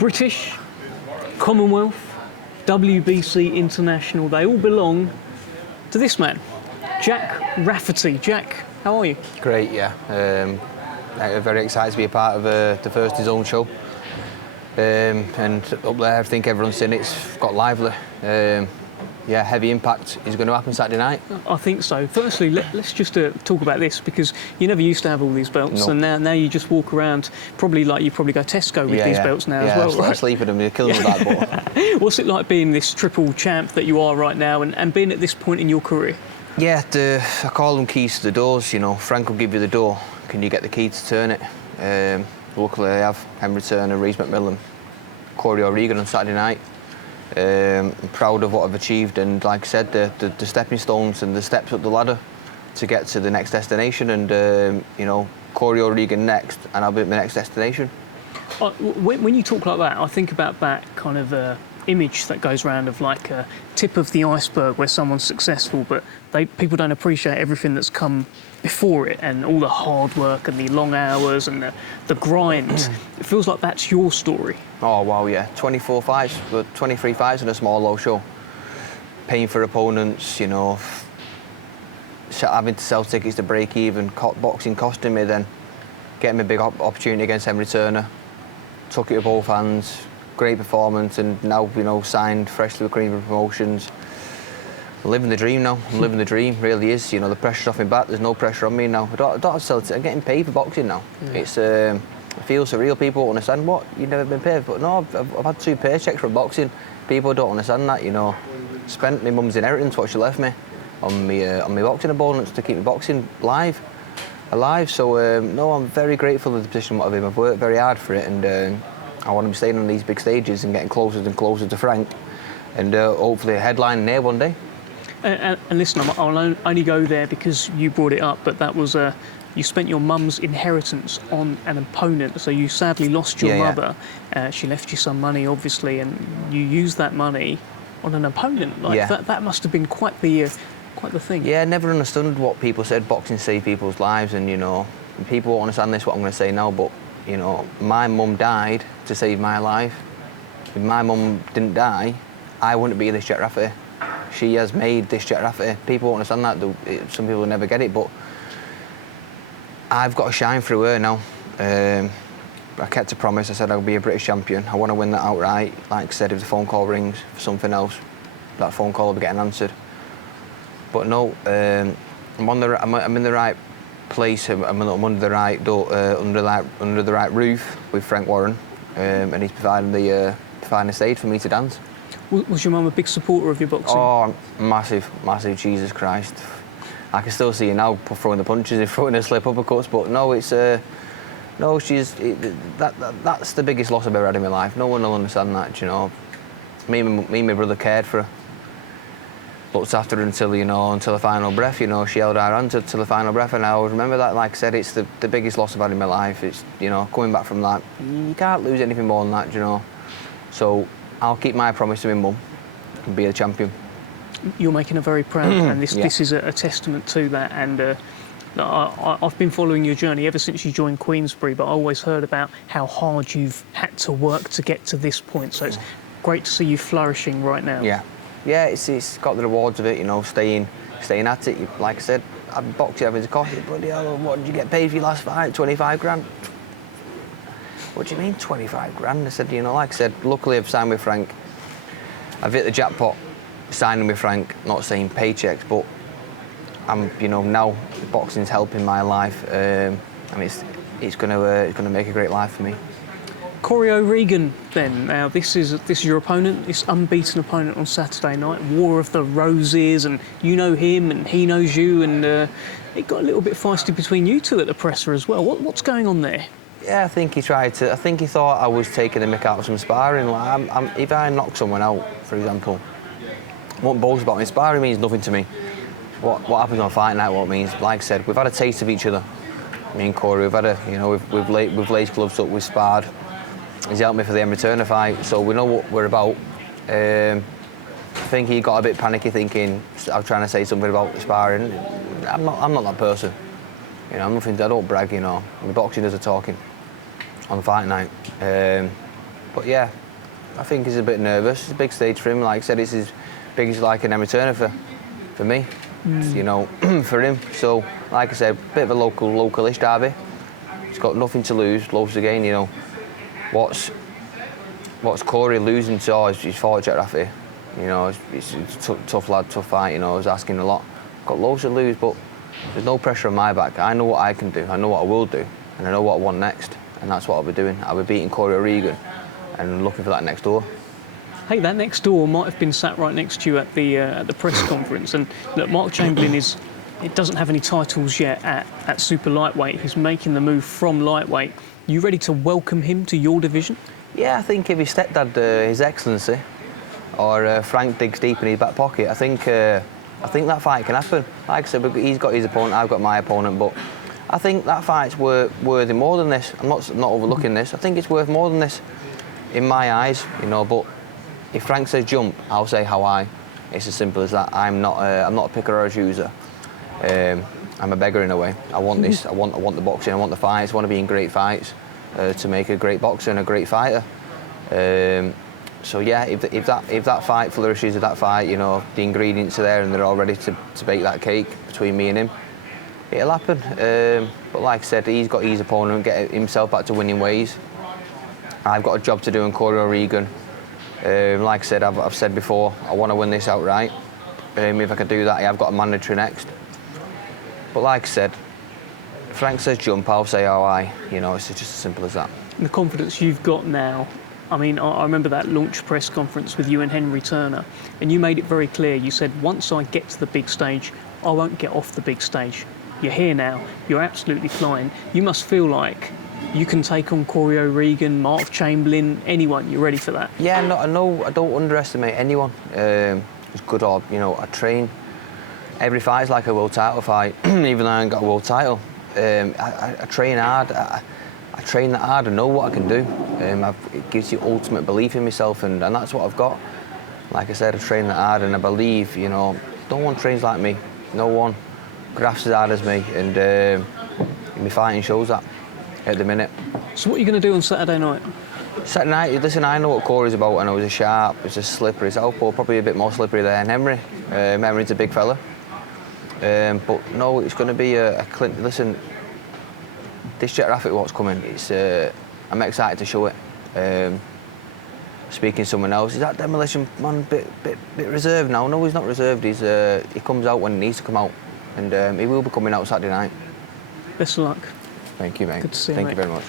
British, Commonwealth, WBC International, they all belong to this man, Jack Rafferty. Jack, how are you? Great, yeah. I'm very excited to be a part of the first His Own show. And up there, I think everyone's seen it. It's got lively. Yeah, heavy impact is going to happen Saturday night. I think so. Firstly, let's just talk about this, because you never used to have all these belts, No. and now you just walk around, probably like you probably go Tesco with these belts now as well, right? I sleep with them, they're killing me with that. But What's it like being this triple champ that you are right now, and being at this point in your career? yeah, I call them keys to the doors. You know, Frank will give you the door. Can you get the key to turn it? Luckily, I have Henry Turner, Reece McMillan, Cory O'Regan on Saturday night. I'm proud of what I've achieved, and like I said, the stepping stones and the steps up the ladder to get to the next destination. And you know, Cory O'Regan next, and I'll be at my next destination. When you talk like that, I think about that kind of image that goes around of like a tip of the iceberg where someone's successful, but people don't appreciate everything that's come before it, and all the hard work and the long hours and the grind. It feels like that's your story. Oh wow, yeah, 24 fights, 23 fights in a small low show. Paying for opponents, you know, having to sell tickets to break even, boxing costing me, then getting a big opportunity against Henry Turner. Took it with both hands, great performance, and now, you know, signed freshly with Queensberry Promotions. I'm living the dream now. I'm living the dream, really is. You know, the pressure's off my back. There's no pressure on me now. I don't have to sell it. I'm getting paid for boxing now. Yeah. It feels surreal. People don't understand what you've never been paid, but no, I've had 2 paychecks from boxing. People don't understand that. You know, spent my mum's inheritance, what she left me, on my boxing opponents to keep me boxing alive. So no, I'm very grateful for the position what I've been. I've worked very hard for it, and I want to be staying on these big stages and getting closer and closer to Frank, and hopefully a headline there one day. And listen, I'll only go there because you brought it up, but that was you spent your mum's inheritance on an opponent, so you sadly lost your mother. She left you some money, obviously, and you used that money on an opponent. Like that must have been quite the thing. Yeah, I never understood what people said. Boxing saved people's lives, and you know, people won't understand this, what I'm going to say now, but you know, my mum died to save my life. If my mum didn't die, I wouldn't be this Jack Rafferty. She has made this Jack Rafferty. People won't understand that. Some people will never get it, but I've got to shine through her now. I kept a promise. I said I'll be a British champion. I want to win that outright. Like I said, if the phone call rings for something else, that phone call will be getting answered. But no, I'm in the right place. I'm under the right door, under the right roof with Frank Warren, and he's providing the stage for me to dance. Was your mum a big supporter of your boxing? Oh, massive, Jesus Christ. I can still see her now throwing the punches and throwing her slip uppercuts, but no, it's no, that's the biggest loss I've ever had in my life. No one will understand that, you know. Me and my brother cared for her, looked after her until the final breath. You know, she held our hand till the final breath, and I always remember that. Like I said, it's the biggest loss I've had in my life. It's, you know, coming back from that, you can't lose anything more than that, you know. So I'll keep my promise to my mum and be a champion. You're making her very proud, and this is a testament to that. And I've been following your journey ever since you joined Queensberry, but I always heard about how hard you've had to work to get to this point. So it's great to see you flourishing right now. Yeah, it's got the rewards of it, you know, staying at it. Like I said, I've boxed having to cost you, bloody hell, what did you get paid for your last fight? 25 grand. What do you mean 25 grand? I said, you know, like I said, luckily I've signed with Frank. I've hit the jackpot signing with Frank, not saying paychecks, but I'm, you know, now boxing's helping my life, and it's gonna make a great life for me. Cory O'Regan, then. Now this is your opponent, this unbeaten opponent on Saturday night. War of the Roses, and you know him, and he knows you, and it got a little bit feisty between you two at the presser as well. What's going on there? Yeah, I think he thought I was taking the mick out of some sparring. Like, if I knock someone out, for example, what boast about me? Sparring means nothing to me. What happens on fight night, what it means? Like I said, we've had a taste of each other. Me and Cory, we've laced gloves up, we've sparred. He's helped me for the Henry Turner fight, so we know what we're about. I think he got a bit panicky, thinking I was trying to say something about sparring. I'm not that person. You know, I don't brag. You know, my boxing does the talking on fight night. But yeah, I think he's a bit nervous. It's a big stage for him. Like I said, it's as big as like an returner for me, you know, for him. So, like I said, a bit of a localish derby. He's got nothing to lose, loads to gain. You know, what's Cory losing to? Oh, he's fought at Rafferty. You know, it's tough lad, tough fight. You know, I was asking a lot. Got loads to lose, but there's no pressure on my back. I know what I can do. I know what I will do, and I know what I want next. And that's what I'll be doing. I'll be beating Cory O'Regan and looking for that next door. Hey, that next door might have been sat right next to you at the press conference. And look, Mark Chamberlain it doesn't have any titles yet at super lightweight. He's making the move from lightweight. You ready to welcome him to your division? Yeah, I think if his stepdad, His Excellency, or Frank digs deep in his back pocket, I think that fight can happen. Like I said, he's got his opponent, I've got my opponent, but I think that fight's worthy more than this. I'm not overlooking this. I think it's worth more than this in my eyes, you know. But if Frank says jump, I'll say how high. It's as simple as that. I'm not a picker or a chooser. I'm a beggar in a way. I want this. I want the boxing. I want the fights. I want to be in great fights to make a great boxer and a great fighter. So yeah, if that fight flourishes, if that fight, you know, the ingredients are there and they're all ready to bake that cake between me and him, it'll happen. But like I said, he's got his opponent, get himself back to winning ways. I've got a job to do in Cory O'Regan. Like I said, I've said before, I want to win this outright. If I can do that, I've got a mandatory next. But like I said, if Frank says jump, I'll say how high. You know, it's just as simple as that. The confidence you've got now. I mean, I remember that launch press conference with you and Henry Turner, and you made it very clear. You said, once I get to the big stage, I won't get off the big stage. You're here now. You're absolutely flying. You must feel like you can take on Cory O'Regan, Mark Chamberlain, anyone. You're ready for that? Yeah, no, I don't underestimate anyone. It's good or, you know, I train. Every fight's like a world title fight, even though I ain't got a world title. I train hard. I train that hard. I know what I can do. It gives you ultimate belief in myself, and that's what I've got. Like I said, I train that hard, and I believe, you know, no one trains like me. No one grafts as hard as me, and my fighting shows that at the minute. So what are you going to do on Saturday night? Saturday night, listen, I know what Cory's about. I know he's a sharp, he's a slippery. His elbow probably a bit more slippery than Henry. Henry's a big fella. But no, it's going to be a Clint. Listen, this Jet Rafferty, what's coming, I'm excited to show it. Speaking to someone else, is that Demolition Man bit reserved now? No, he's not reserved. He comes out when he needs to come out, and he will be coming out Saturday night. Best of luck. Thank you, mate. Good to see you, Thank mate. you very much.